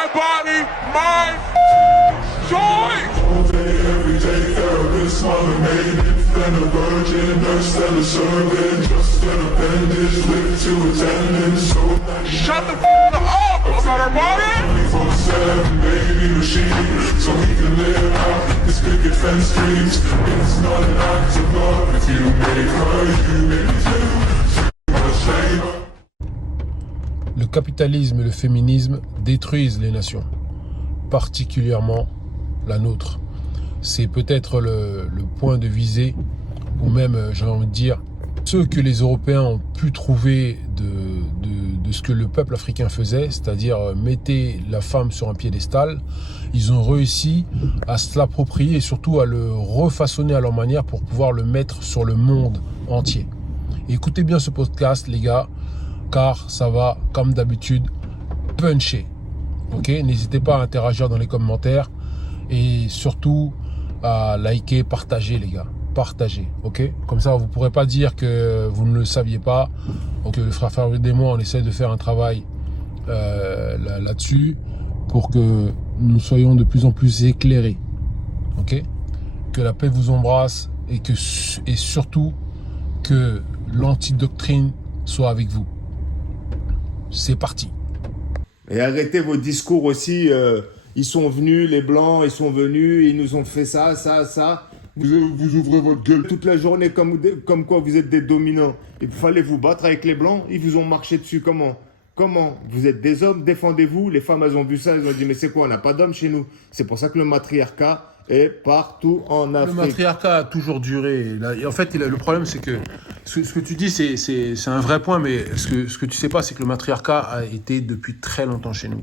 my body, my choice. All day, every day, therapist, mother made it. Then a virgin, nurse, then a servant. Just an appendage, lift to attendance. So Shut the f*** up about our body. 24/7, baby machine. So he can live out his picket fence dreams. It's not an act of love if you make her, you make me too. Much labor. Le capitalisme et le féminisme détruisent les nations, particulièrement la nôtre. C'est peut-être le point de visée, ou même, j'ai envie de dire, ce que les Européens ont pu trouver de ce que le peuple africain faisait, c'est-à-dire mettez la femme sur un piédestal. Ils ont réussi à se l'approprier et surtout à le refaçonner à leur manière pour pouvoir le mettre sur le monde entier. Et écoutez bien ce podcast, les gars, car ça va, comme d'habitude, puncher. Ok, n'hésitez pas à interagir dans les commentaires et surtout à liker, partager, les gars. Partagez, ok? Comme ça, vous ne pourrez pas dire que vous ne le saviez pas. Donc, le frère Farid et moi, on essaie de faire un travail là-dessus pour que nous soyons de plus en plus éclairés. Ok? Que la paix vous embrasse et surtout que l'antidoctrine soit avec vous. C'est parti. Et arrêtez vos discours aussi. Ils sont venus, les Blancs, ils sont venus, ils nous ont fait ça. Vous ouvrez votre gueule toute la journée comme quoi vous êtes des dominants. Il fallait vous battre avec les Blancs, ils vous ont marché dessus. Comment? Vous êtes des hommes, défendez-vous. Les femmes, elles ont vu ça, elles ont dit mais c'est quoi, on n'a pas d'hommes chez nous. C'est pour ça que le matriarcat est partout en Afrique. Le matriarcat a toujours duré. Et en fait, le problème, c'est que ce que tu dis, c'est un vrai point, mais ce que tu sais pas, c'est que le matriarcat a été depuis très longtemps chez nous.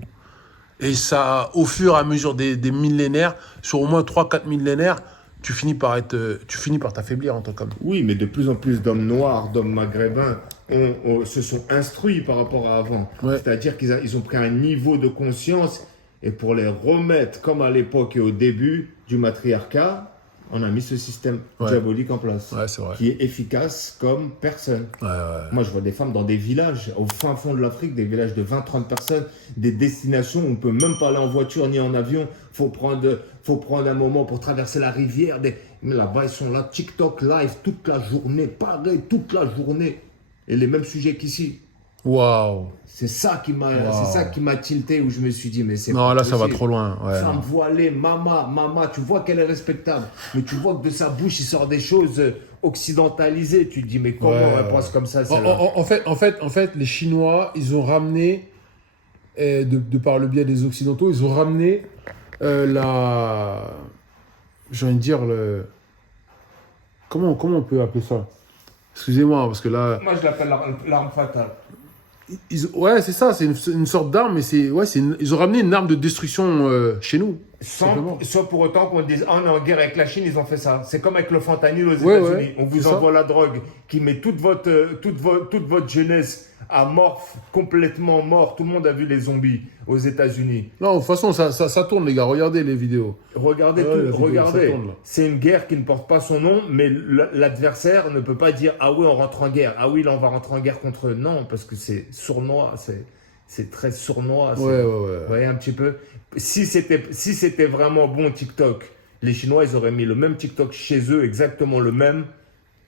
Et ça, au fur et à mesure des millénaires, sur au moins 3-4 millénaires, tu finis par t'affaiblir en tant qu'homme. Oui, mais de plus en plus d'hommes noirs, d'hommes maghrébins se sont instruits par rapport à avant. Ouais. C'est-à-dire qu'ils ont pris un niveau de conscience et pour les remettre comme à l'époque et au début du matriarcat, on a mis ce système diabolique en place, c'est vrai. qui est efficace comme personne. Moi, je vois des femmes dans des villages, au fin fond de l'Afrique, des villages de 20-30 personnes, des destinations où on ne peut même pas aller en voiture ni en avion. Faut prendre un moment pour traverser la rivière. Mais là-bas, ils sont là, TikTok live toute la journée, pareil, toute la journée. Et les mêmes sujets qu'ici. Waouh. C'est ça qui m'a tilté, où je me suis dit, mais c'est non, pas là, possible. ça va trop loin. Ouais, Femme voilée, mama, tu vois qu'elle est respectable. Mais tu vois que de sa bouche, il sort des choses occidentalisées. Tu te dis, mais comment elle pense comme ça, celle-là? En fait, les Chinois, ils ont ramené, de par le biais des Occidentaux, ils ont ramené j'ai envie de dire, comment on peut appeler ça? Excusez-moi, parce que là... Moi, je l'appelle l'arme fatale. Ouais, c'est ça, c'est une sorte d'arme, mais ils ont ramené une arme de destruction chez nous. Sans pour autant qu'on dise, on est en guerre avec la Chine, ils ont fait ça. C'est comme avec le fentanyl aux États-Unis. On vous envoie la drogue qui met toute votre jeunesse à mort, complètement mort. Tout le monde a vu les zombies aux États-Unis. Non, de toute façon, ça tourne, les gars. Regardez les vidéos. Regardez. C'est une guerre qui ne porte pas son nom, mais l'adversaire ne peut pas dire, ah oui, on rentre en guerre. Ah oui, là, on va rentrer en guerre contre eux. Non, parce que c'est sournois. C'est très sournois. Vous voyez un petit peu. Si c'était vraiment bon TikTok, les Chinois, ils auraient mis le même TikTok chez eux, exactement le même.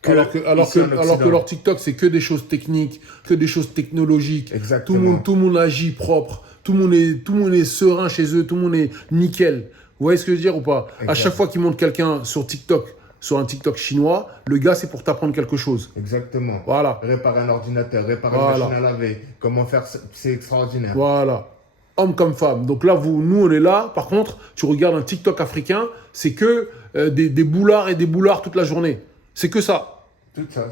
Alors que leur TikTok, c'est que des choses techniques, que des choses technologiques. Exactement. Tout le monde agit propre. Tout le monde est serein chez eux. Tout le monde est nickel. Vous voyez ce que je veux dire ou pas? À chaque fois qu'ils montrent quelqu'un sur TikTok, sur un TikTok chinois, le gars, c'est pour t'apprendre quelque chose. Exactement. Voilà. Réparer un ordinateur, réparer une machine à laver, comment faire, c'est extraordinaire. Voilà. Homme comme femme. Donc là, nous, on est là. Par contre, tu regardes un TikTok africain, c'est que des boulards et des boulards toute la journée. C'est que ça.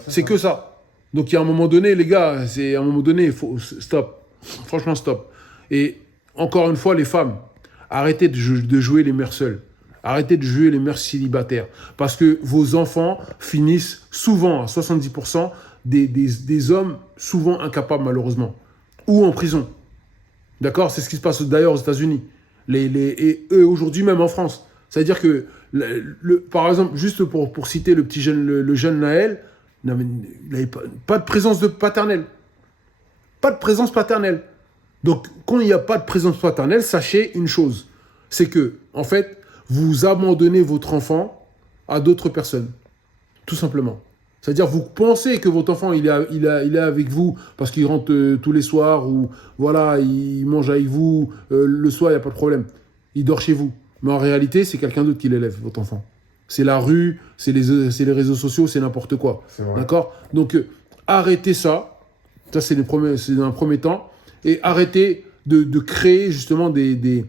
C'est que ça. Donc, il y a un moment donné, les gars, il faut stop. Franchement, stop. Et encore une fois, les femmes, arrêtez de jouer les mères seules. Arrêtez de jouer les mères célibataires. Parce que vos enfants finissent souvent, à 70%, des hommes souvent incapables, malheureusement. Ou en prison. D'accord? C'est ce qui se passe d'ailleurs aux États-Unis. Et eux, aujourd'hui, même en France. C'est-à-dire que, par exemple, juste pour citer le petit jeune, le jeune Naël, il n'avait pas de présence paternelle. Pas de présence paternelle. Donc, quand il n'y a pas de présence paternelle, sachez une chose, c'est que, en fait, vous abandonnez votre enfant à d'autres personnes, tout simplement. C'est-à-dire, vous pensez que votre enfant, il est avec vous parce qu'il rentre tous les soirs ou, voilà, il mange avec vous le soir, il n'y a pas de problème. Il dort chez vous. Mais en réalité, c'est quelqu'un d'autre qui l'élève, votre enfant. C'est la rue, c'est les réseaux sociaux, c'est n'importe quoi. D'accord? Donc, arrêtez ça. Ça, c'est dans un premier temps. Et arrêtez de créer justement des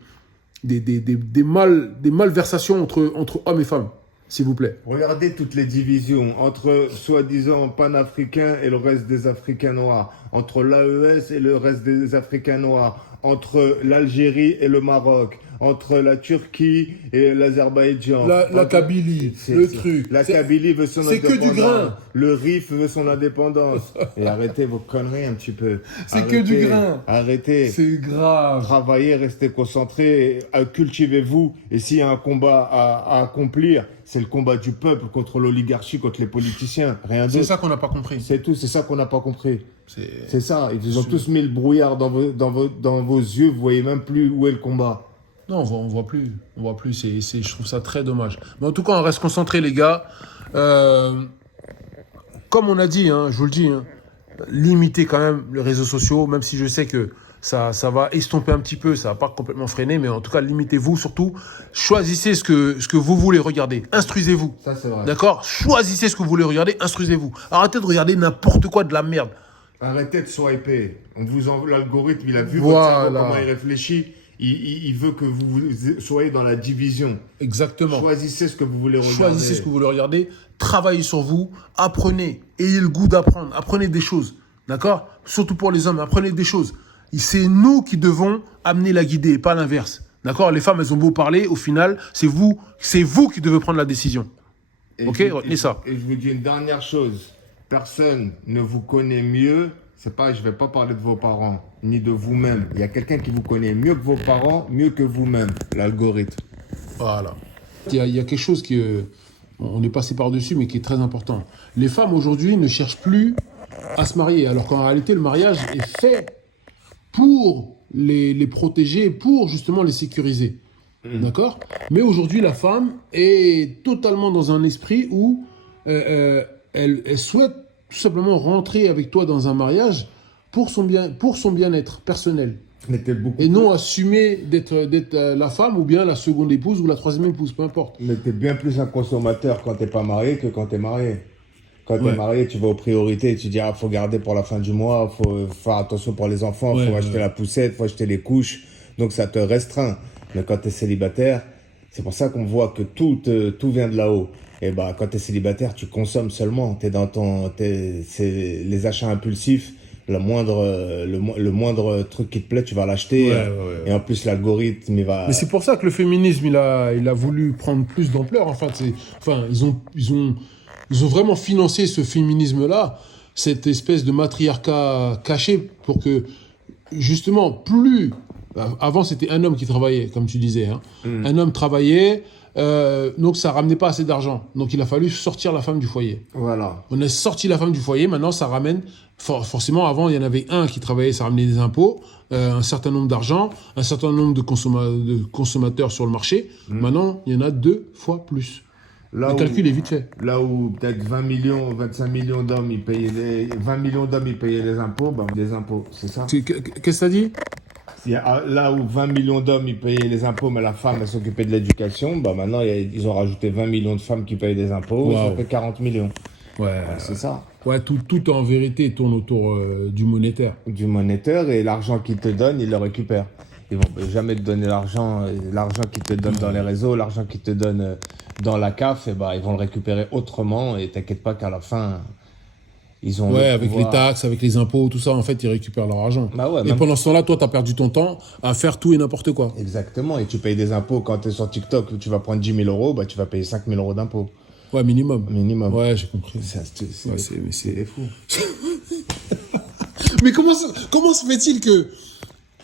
malversations entre hommes et femmes, s'il vous plaît. Regardez toutes les divisions entre soi-disant panafricains et le reste des Africains noirs, entre l'AES et le reste des Africains noirs, entre l'Algérie et le Maroc, entre la Turquie et l'Azerbaïdjan. La Kabylie, truc. La Kabylie veut son indépendance. C'est que du grain. Le RIF veut son indépendance. Et arrêtez vos conneries un petit peu. C'est que du grain. Arrêtez. C'est grave. Travaillez, restez concentrés, cultivez-vous. Et s'il y a un combat à accomplir, c'est le combat du peuple contre l'oligarchie, contre les politiciens. Rien d'autre. C'est ça qu'on n'a pas compris. C'est tout, c'est ça qu'on n'a pas compris. C'est ça. Ils vous ont sûr. tous mis le brouillard dans vos yeux. Vous voyez même plus où est le combat. Non, on voit plus. On voit plus. Je trouve ça très dommage. Mais en tout cas, on reste concentrés, les gars. Comme on a dit, je vous le dis, limitez quand même les réseaux sociaux, même si je sais que ça va estomper un petit peu, ça va pas complètement freiner, mais en tout cas, limitez-vous surtout. Choisissez ce que vous voulez regarder. Instruisez-vous. Ça, c'est vrai. D'accord? Choisissez ce que vous voulez regarder, instruisez-vous. Arrêtez de regarder n'importe quoi, de la merde. Arrêtez de swiper. L'algorithme, il a vu Voilà. votre cerveau, comment il réfléchit. Il veut que vous soyez dans la division. Exactement. Choisissez ce que vous voulez regarder. Choisissez ce que vous voulez regarder, travaillez sur vous, apprenez, ayez le goût d'apprendre, apprenez des choses, d'accord? Surtout pour les hommes, apprenez des choses. Et c'est nous qui devons amener la guidée, et pas l'inverse, d'accord? Les femmes, elles ont beau parler, au final, c'est vous qui devez prendre la décision. Ok, retenez ça. Et je vous dis une dernière chose. Personne ne vous connaît mieux. Je ne vais pas parler de vos parents, ni de vous-même. Il y a quelqu'un qui vous connaît mieux que vos parents, mieux que vous-même, l'algorithme. Voilà. Il y a quelque chose on est passé par-dessus, mais qui est très important. Les femmes, aujourd'hui, ne cherchent plus à se marier, alors qu'en réalité, le mariage est fait pour les protéger, pour justement les sécuriser. D'accord? Mais aujourd'hui, la femme est totalement dans un esprit où elle souhaite tout simplement rentrer avec toi dans un mariage pour son bien-être personnel. Et non assumer d'être la femme ou bien la seconde épouse ou la troisième épouse, peu importe. Mais tu es bien plus un consommateur quand tu n'es pas marié que quand tu es marié. Quand tu es marié, tu vas aux priorités, tu dis faut garder pour la fin du mois, faut faire attention pour les enfants, faut acheter la poussette, faut acheter les couches. Donc ça te restreint. Mais quand tu es célibataire, c'est pour ça qu'on voit que tout vient de là-haut. Et quand tu es célibataire, tu consommes seulement. C'est les achats impulsifs. Le moindre truc qui te plaît, tu vas l'acheter. Et en plus, l'algorithme, il va... Mais c'est pour ça que le féminisme, il a voulu prendre plus d'ampleur. Ils ont vraiment financé ce féminisme-là, cette espèce de matriarcat caché pour que, justement, plus... Avant, c'était un homme qui travaillait, comme tu disais. Un homme travaillait... donc ça ramenait pas assez d'argent. Donc il a fallu sortir la femme du foyer. Voilà. On a sorti la femme du foyer, maintenant ça ramène... Forcément, avant, il y en avait un qui travaillait, ça ramenait des impôts, un certain nombre d'argent, un certain nombre de consommateurs sur le marché. Maintenant, il y en a 2 fois plus. Le calcul est vite fait. Là où peut-être 25 millions d'hommes, ils payaient les impôts, des impôts, c'est ça? Qu'est-ce que ça dit? Là où 20 millions d'hommes, ils payaient les impôts, mais la femme, elle s'occupait de l'éducation, maintenant, ils ont rajouté 20 millions de femmes qui payent des impôts, ça fait 40 millions. Ouais, c'est ça. Ouais, tout en vérité tourne autour du monétaire. Du monétaire, et l'argent qu'ils te donnent, ils le récupèrent. Ils vont jamais te donner l'argent qu'ils te donnent dans les réseaux, l'argent qu'ils te donnent dans la CAF, ils vont le récupérer autrement, et t'inquiète pas qu'à la fin... Ils ont avec les taxes, avec les impôts, tout ça, en fait, ils récupèrent leur argent. Et pendant ce temps-là, toi, tu as perdu ton temps à faire tout et n'importe quoi. Exactement. Et tu payes des impôts quand tu es sur TikTok, tu vas prendre 10 000 euros, tu vas payer 5 000 euros d'impôts. Ouais, minimum. Ouais, j'ai compris. C'est des fous. Mais comment se fait-il que...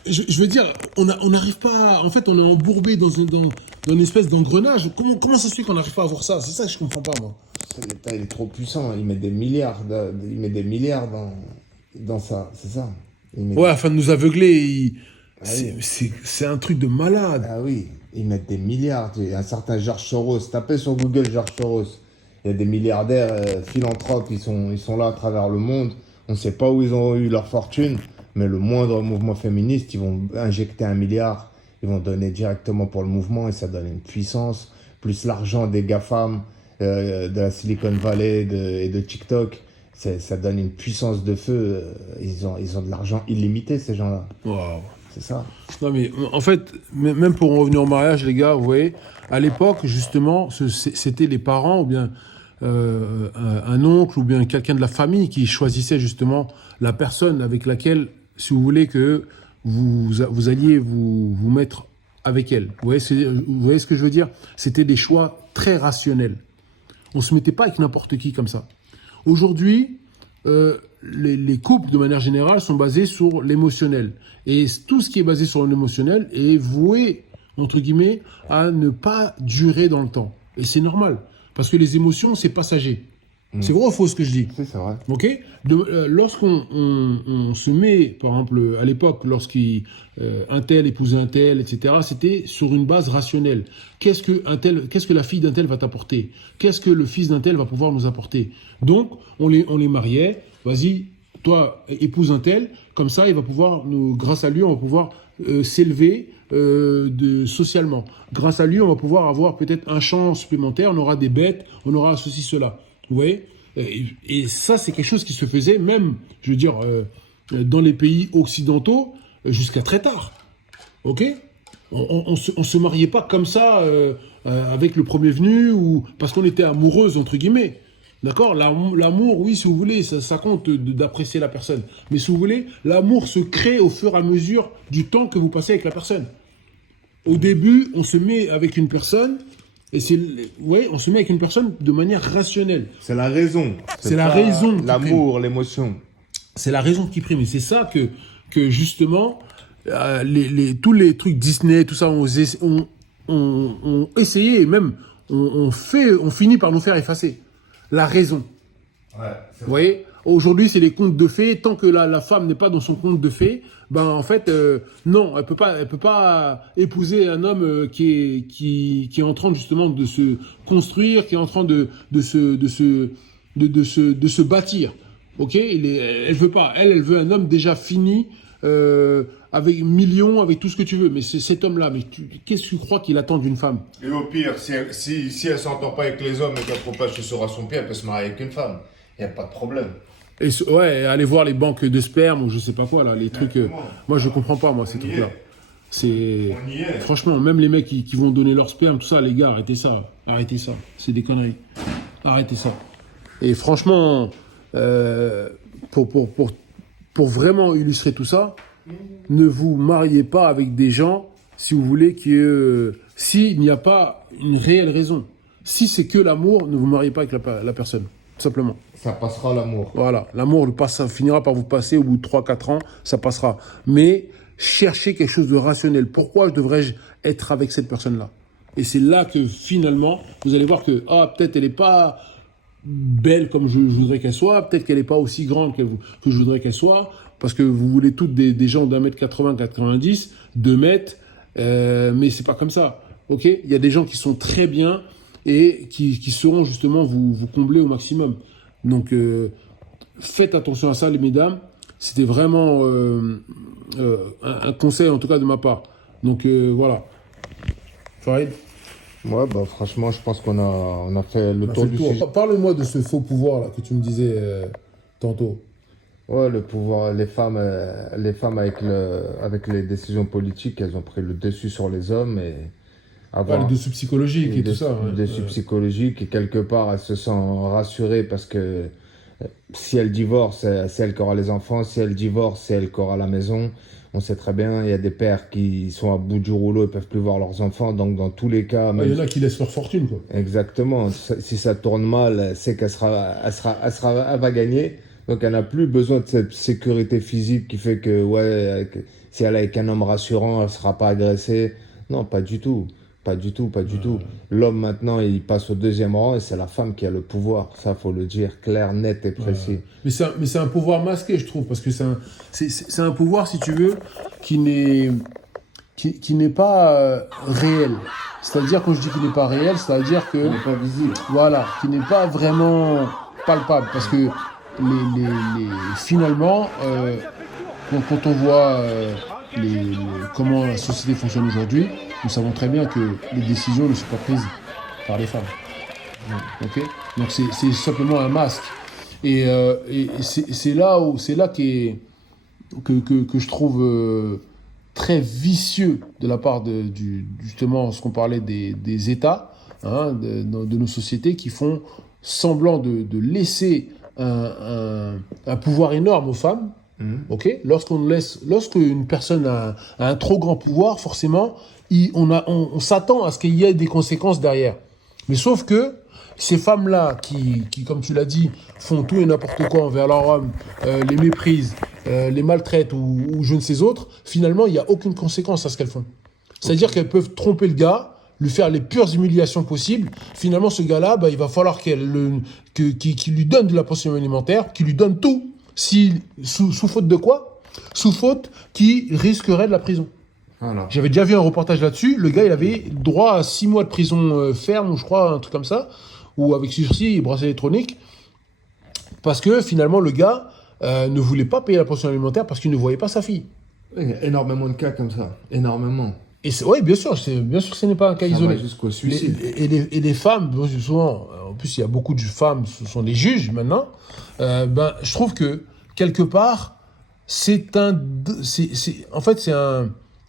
Je veux dire, on n'arrive pas... En fait, on est embourbé dans une espèce d'engrenage. Comment ça se fait qu'on n'arrive pas à voir ça? C'est ça que je comprends pas, moi. L'État, il est trop puissant. Il met des milliards dans ça. C'est ça. Ouais, afin de nous aveugler. C'est un truc de malade. Ah oui, ils mettent des milliards. Il y a un certain George Soros. Tapez sur Google George Soros. Il y a des milliardaires philanthropes, ils sont là à travers le monde. On ne sait pas où ils ont eu leur fortune, mais le moindre mouvement féministe, ils vont injecter 1 milliard. Ils vont donner directement pour le mouvement et ça donne une puissance. Plus l'argent des GAFAM, de la Silicon Valley et de TikTok. Ça donne une puissance de feu. Ils ont de l'argent illimité, ces gens-là. Waouh. C'est ça. Non, mais en fait, même pour en revenir au mariage, les gars, vous voyez, à l'époque, justement, c'était les parents ou bien un oncle ou bien quelqu'un de la famille qui choisissait justement la personne avec laquelle, si vous voulez, que vous alliez vous mettre avec elle. Vous voyez ce que je veux dire? C'était des choix très rationnels. On ne se mettait pas avec n'importe qui comme ça. Aujourd'hui, les couples, de manière générale, sont basés sur l'émotionnel. Et tout ce qui est basé sur l'émotionnel est voué, entre guillemets, à ne pas durer dans le temps. Et c'est normal. Parce que les émotions, c'est passager. C'est vrai ou faux ce que je dis? C'est vrai. Ok. Lorsqu'on on se met, par exemple, à l'époque, lorsqu'un tel épousait un tel, etc., c'était sur une base rationnelle. Qu'est-ce que la fille d'un tel va t'apporter? Qu'est-ce que le fils d'un tel va pouvoir nous apporter? Donc, on les mariait. Vas-y, toi, épouse un tel. Comme ça, il va pouvoir, grâce à lui, on va pouvoir s'élever socialement. Grâce à lui, on va pouvoir avoir peut-être un champ supplémentaire. On aura des bêtes, on aura ceci, cela. Vous voyez? Et ça, c'est quelque chose qui se faisait même, je veux dire, dans les pays occidentaux, jusqu'à très tard. Ok? On se mariait pas comme ça avec le premier venu ou parce qu'on était amoureuse, entre guillemets. D'accord? L'amour, oui, si vous voulez, ça compte d'apprécier la personne. Mais si vous voulez, l'amour se crée au fur et à mesure du temps que vous passez avec la personne. Au début, on se met avec une personne. Et on se met avec une personne de manière rationnelle. C'est la raison. C'est la raison. L'amour, l'émotion. C'est la raison qui prime. Et c'est ça que justement, tous les trucs Disney, tout ça, ont essayé et même on finit par nous faire effacer. La raison. Ouais, vous voyez? Aujourd'hui, c'est les contes de fées. Tant que la femme n'est pas dans son conte de fées, ben en fait, non, elle peut pas épouser un homme qui est en train justement de se construire, qui est en train de se bâtir. Ok? Elle veut pas. Elle veut un homme déjà fini, avec millions, avec tout ce que tu veux. Mais c'est cet homme-là. Mais qu'est-ce que tu crois qu'il attend d'une femme? Et au pire, si elle s'entend pas avec les hommes et qu'elle ne trouve pas chaussure à son pied, elle peut se marier avec une femme. Il n'y a pas de problème. Et ouais, aller voir les banques de sperme ou je sais pas quoi là, les trucs. Moi, je comprends pas moi ces trucs-là. Franchement, même les mecs qui vont donner leur sperme, tout ça, les gars, arrêtez ça, c'est des conneries, arrêtez ça. Et franchement, pour vraiment illustrer tout ça, ne vous mariez pas avec des gens, si vous voulez, s'il n'y a pas une réelle raison. Si c'est que l'amour, ne vous mariez pas avec la personne. Simplement. Ça passera l'amour. Voilà, l'amour ça finira par vous passer au bout de 3-4 ans, ça passera. Mais cherchez quelque chose de rationnel. Pourquoi devrais-je être avec cette personne-là? Et c'est là que finalement, vous allez voir que peut-être elle n'est pas belle comme je voudrais qu'elle soit, peut-être qu'elle n'est pas aussi grande que je voudrais qu'elle soit, parce que vous voulez toutes des gens d'1m80, 90, 2 mètres, mais c'est pas comme ça. Ok? Il y a des gens qui sont très bien et qui sauront justement vous combler au maximum. Donc, faites attention à ça, les mesdames. C'était vraiment un conseil, en tout cas, de ma part. Donc, voilà. Farid? Ouais, bah franchement, je pense qu'on a fait le tour du sujet. Parle-moi de ce faux pouvoir là que tu me disais tantôt. Ouais, le pouvoir, les femmes avec les décisions politiques, elles ont pris le dessus sur les hommes et... le dessus psychologique et tout ça. Le dessus psychologique et quelque part elle se sent rassurée parce que si elle divorce, c'est elle qui aura les enfants, si elle divorce, c'est elle qui aura la maison. On sait très bien, il y a des pères qui sont à bout du rouleau, ils peuvent plus voir leurs enfants, donc dans tous les cas... Il y en a qui laissent leur fortune, quoi. Exactement, si ça tourne mal, elle sait qu'elle va gagner, donc elle n'a plus besoin de cette sécurité physique qui fait que si elle est avec un homme rassurant, elle ne sera pas agressée. Non, pas du tout. Pas du tout, pas du tout. L'homme, maintenant, il passe au deuxième rang et c'est la femme qui a le pouvoir. Ça, faut le dire clair, net et précis. Mais c'est un pouvoir masqué, je trouve, parce que c'est un pouvoir, si tu veux, qui n'est pas réel. C'est-à-dire, quand je dis qu'il n'est pas réel, c'est-à-dire que... Il n'est pas visible. Voilà, qui n'est pas vraiment palpable. Parce que finalement, quand on voit comment la société fonctionne aujourd'hui, nous savons très bien que les décisions ne sont pas prises par les femmes. Ok ? Donc c'est simplement un masque. Et c'est là que je trouve très vicieux de la part justement ce qu'on parlait des États, hein, de nos sociétés qui font semblant de laisser un pouvoir énorme aux femmes. Okay. Lorsqu'une personne a un trop grand pouvoir, forcément, on s'attend à ce qu'il y ait des conséquences derrière. Mais sauf que ces femmes-là qui, comme tu l'as dit, font tout et n'importe quoi envers leur homme, les méprisent, les maltraitent ou je ne sais autres, finalement, il n'y a aucune conséquence à ce qu'elles font. C'est-à-dire qu'elles peuvent tromper le gars, lui faire les pires humiliations possibles. Finalement, ce gars-là, il va falloir qu'il lui donne de la pension alimentaire, qu'il lui donne tout. Sous faute de quoi ? Sous faute qui risquerait de la prison. Voilà. J'avais déjà vu un reportage là-dessus. Le gars, il avait droit à 6 mois de prison ferme, ou je crois, un truc comme ça, ou avec sursis et bracelet électronique, parce que finalement, le gars ne voulait pas payer la pension alimentaire parce qu'il ne voyait pas sa fille. Il y a énormément de cas comme ça. Énormément. Oui, bien sûr, ce n'est pas un cas isolé. Va jusqu'au suicide. Et les femmes, souvent, en plus, il y a beaucoup de femmes, ce sont des juges maintenant. Je trouve que, quelque part,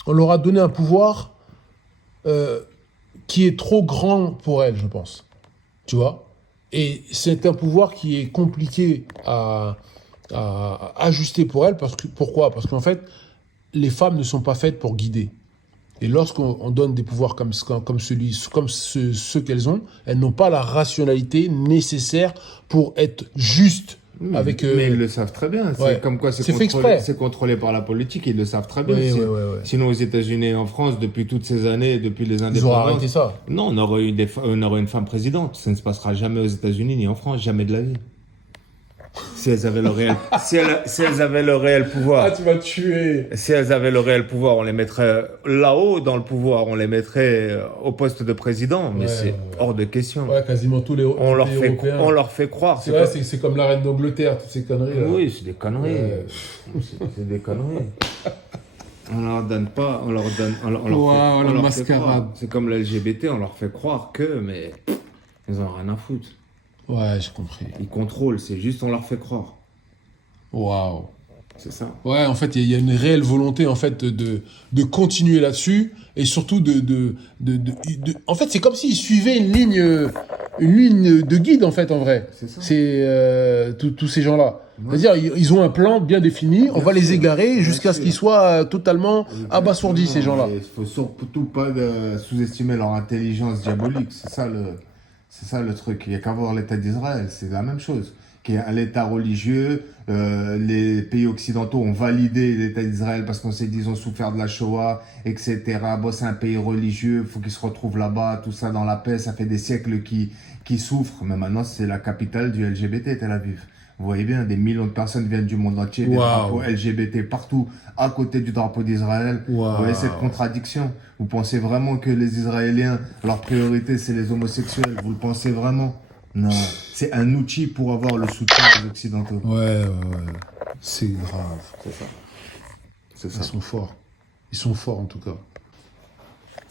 on leur a donné un pouvoir qui est trop grand pour elles, je pense. Tu vois ? Et c'est un pouvoir qui est compliqué à ajuster pour elles. Pourquoi ? Parce qu'en fait, les femmes ne sont pas faites pour guider. Et lorsqu'on donne des pouvoirs comme ceux qu'elles ont, elles n'ont pas la rationalité nécessaire pour être justes. Mais ils le savent très bien. C'est comme quoi c'est contrôlé par la politique. Ils le savent très bien. Oui. Sinon, aux États-Unis et en France, depuis toutes ces années, depuis les indépendances, ils auraient arrêté ça. Non, on aurait une femme présidente. Ça ne se passera jamais aux États-Unis ni en France, jamais de la vie. Si elles avaient le réel, si elles avaient le réel pouvoir. Ah, tu vas tuer. Si elles avaient le réel pouvoir, on les mettrait là-haut dans le pouvoir, on les mettrait au poste de président, mais c'est hors de question. Ouais, quasiment tous les Européens. On leur fait croire. C'est comme la reine d'Angleterre, toutes ces conneries là. Oui, c'est des conneries. C'est des conneries. On leur donne pas, on leur mascarade. C'est comme l'LGBT, on leur fait croire mais ils en ont rien à foutre. Ouais, j'ai compris. Ils contrôlent, c'est juste on leur fait croire. Waouh. C'est ça. Ouais, en fait, il y a une réelle volonté en fait de continuer là-dessus et surtout en fait, c'est comme s'ils suivaient une ligne de guide en fait en vrai. C'est ça. C'est tous ces gens-là. Ouais. C'est-à-dire ils ont un plan bien défini, on va les égarer jusqu'à ce qu'ils soient totalement abasourdis ces gens-là. Il faut surtout pas sous-estimer leur intelligence diabolique, c'est ça le truc. Il n'y a qu'à voir l'État d'Israël, c'est la même chose. Qui est un État religieux, les pays occidentaux ont validé l'État d'Israël parce qu'on s'est dit ils ont souffert de la Shoah, etc. Bon, c'est un pays religieux, il faut qu'ils se retrouvent là-bas, tout ça dans la paix, ça fait des siècles qu'ils souffrent. Mais maintenant, c'est la capitale du LGBT, Tel Aviv. Vous voyez bien, des millions de personnes viennent du monde entier, des drapeaux LGBT partout, à côté du drapeau d'Israël. Vous voyez cette contradiction. Vous pensez vraiment que les Israéliens, leur priorité, c'est les homosexuels? Vous le pensez vraiment? Non, c'est un outil pour avoir le soutien des Occidentaux. Ouais. C'est grave. C'est ça. Ils sont forts en tout cas.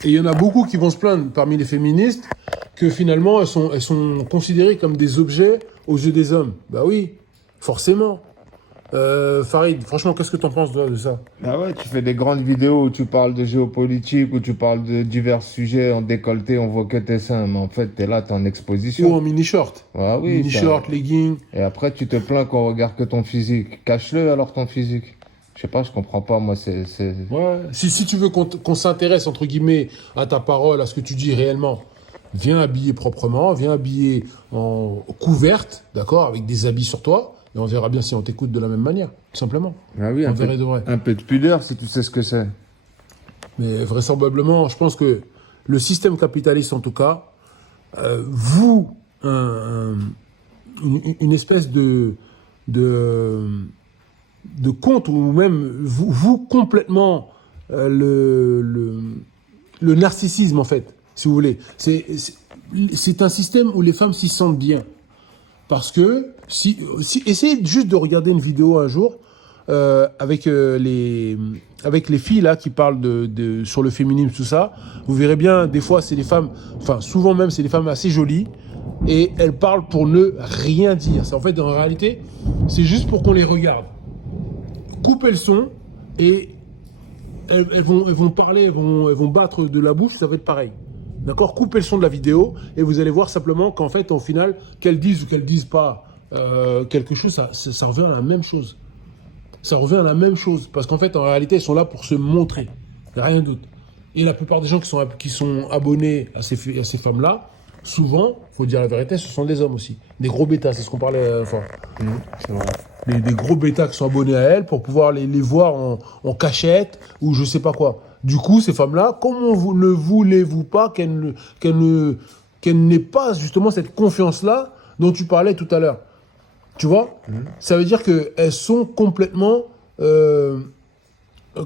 Et il y en a beaucoup qui vont se plaindre parmi les féministes que finalement elles sont considérées comme des objets aux yeux des hommes. Bah oui, forcément. Farid, franchement, qu'est-ce que tu en penses de ça? Ah ouais, tu fais des grandes vidéos où tu parles de géopolitique, où tu parles de divers sujets en décolleté, on voit que tes seins, mais en fait, t'es là, t'es en exposition. Ou en mini-short. Ah oui. Mini-short, legging. Et après, tu te plains qu'on regarde que ton physique. Cache-le alors ton physique. Je sais pas, je comprends pas, moi, c'est... Ouais. Si tu veux qu'on s'intéresse, entre guillemets, à ta parole, à ce que tu dis réellement, viens habillé proprement, viens habillé en couverte, d'accord, avec des habits sur toi. Et on verra bien si on t'écoute de la même manière, tout simplement. Ah oui, un peu de pudeur si tu sais ce que c'est. Mais vraisemblablement, je pense que le système capitaliste, en tout cas, vous une espèce de compte, ou même vous complètement le narcissisme, en fait, si vous voulez. C'est un système où les femmes s'y sentent bien. Parce que, essayez juste de regarder une vidéo un jour avec les filles là qui parlent sur le féminisme, tout ça. Vous verrez bien, des fois, c'est des femmes, enfin, souvent même, c'est des femmes assez jolies, et elles parlent pour ne rien dire. En fait, en réalité, c'est juste pour qu'on les regarde. Coupez le son, et elles vont parler, elles vont battre de la bouche, ça va être pareil. D'accord? Coupez le son de la vidéo et vous allez voir simplement qu'en fait, au final, qu'elles disent ou qu'elles disent pas quelque chose, ça revient à la même chose. Ça revient à la même chose. Parce qu'en fait, en réalité, elles sont là pour se montrer. Rien d'autre. Et la plupart des gens qui sont abonnés à ces femmes-là, souvent, il faut dire la vérité, ce sont des hommes aussi. Des gros bêtas, c'est ce qu'on parlait enfin. C'est vrai. Des gros bêtas qui sont abonnés à elles pour pouvoir les voir en cachette ou je sais pas quoi. Du coup, ces femmes-là, comment ne voulez-vous pas qu'elles n'aient pas justement cette confiance-là dont tu parlais tout à l'heure? Tu vois? Ça veut dire qu'elles sont complètement,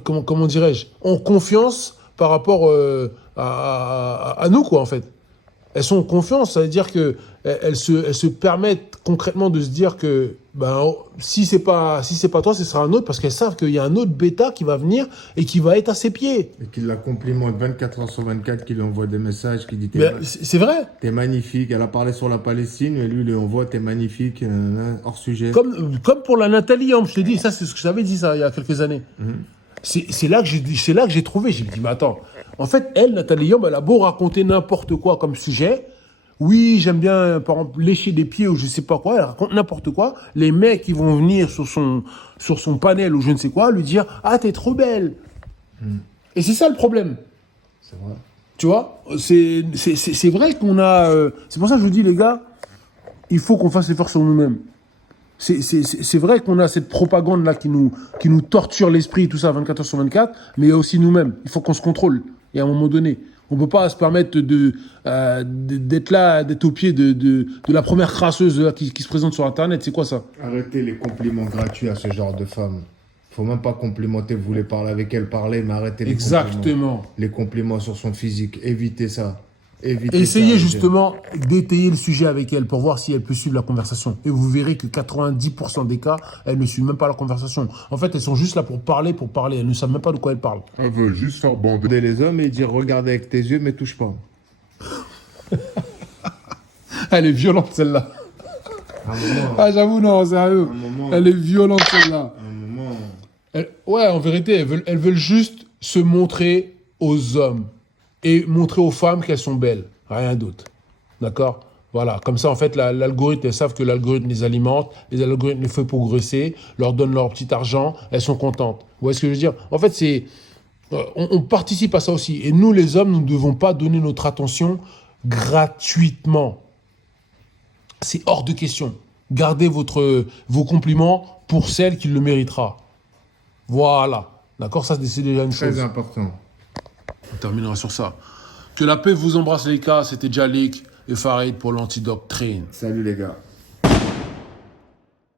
comment dirais-je, en confiance par rapport à nous, quoi, en fait. Elles sont en confiance, ça veut dire qu'elles se permettent concrètement de se dire que si c'est pas toi, ce sera un autre, parce qu'elles savent qu'il y a un autre bêta qui va venir et qui va être à ses pieds. Et qu'il la complimente 24 heures sur 24, qu'il lui envoie des messages, qui dit c'est vrai. T'es magnifique. Elle a parlé sur la Palestine, mais lui envoie t'es magnifique, hors sujet. Comme pour la Nathalie, je t'ai dit, ça c'est ce que j'avais dit ça il y a quelques années. C'est là que j'ai trouvé, j'ai dit mais attends, en fait elle, Nathalie Yomb, elle a beau raconter n'importe quoi comme sujet. Oui, j'aime bien, par exemple, lécher des pieds ou je sais pas quoi. Elle raconte n'importe quoi. Les mecs, ils vont venir sur son panel ou je ne sais quoi, lui dire « Ah, t'es trop belle !» Et c'est ça le problème. C'est vrai. Tu vois, c'est vrai qu'on a... c'est pour ça que je vous dis, les gars, il faut qu'on fasse l'effort sur nous-mêmes. C'est vrai qu'on a cette propagande-là qui nous torture l'esprit, tout ça, 24 heures sur 24, mais il y a aussi nous-mêmes. Il faut qu'on se contrôle. Et à un moment donné... On ne peut pas se permettre d'être là, d'être au pied de la première crasseuse là, qui se présente sur Internet. C'est quoi ça? Arrêtez les compliments gratuits à ce genre de femmes. Faut même pas complimenter, vous voulez parler avec elle, parler, mais arrêtez les compliments. Exactement. Les compliments sur son physique, évitez ça. Essayez justement d'étayer le sujet avec elle pour voir si elle peut suivre la conversation. Et vous verrez que 90% des cas, elles ne suivent même pas la conversation. En fait, elles sont juste là pour parler. Elles ne savent même pas de quoi elles parlent. Elle veut juste faire bander les hommes et dire regardez avec tes yeux, mais touche pas. Elle est violente celle-là. Ah, j'avoue, non, sérieux. Elle est violente celle-là. Ouais, en vérité, elles veulent juste se montrer aux hommes. Et montrer aux femmes qu'elles sont belles. Rien d'autre. D'accord? Voilà. Comme ça, en fait, l'algorithme, elles savent que l'algorithme les alimente. Les algorithmes les font progresser, leur donnent leur petit argent. Elles sont contentes. Vous voyez ce que je veux dire? En fait, on participe à ça aussi. Et nous, les hommes, nous ne devons pas donner notre attention gratuitement. C'est hors de question. Gardez vos compliments pour celle qui le méritera. Voilà. D'accord? Ça, c'est déjà une chose. Très important. On terminera sur ça. Que la paix vous embrasse les gars, c'était Jalik et Farid pour l'Antidoctrine. Salut les gars.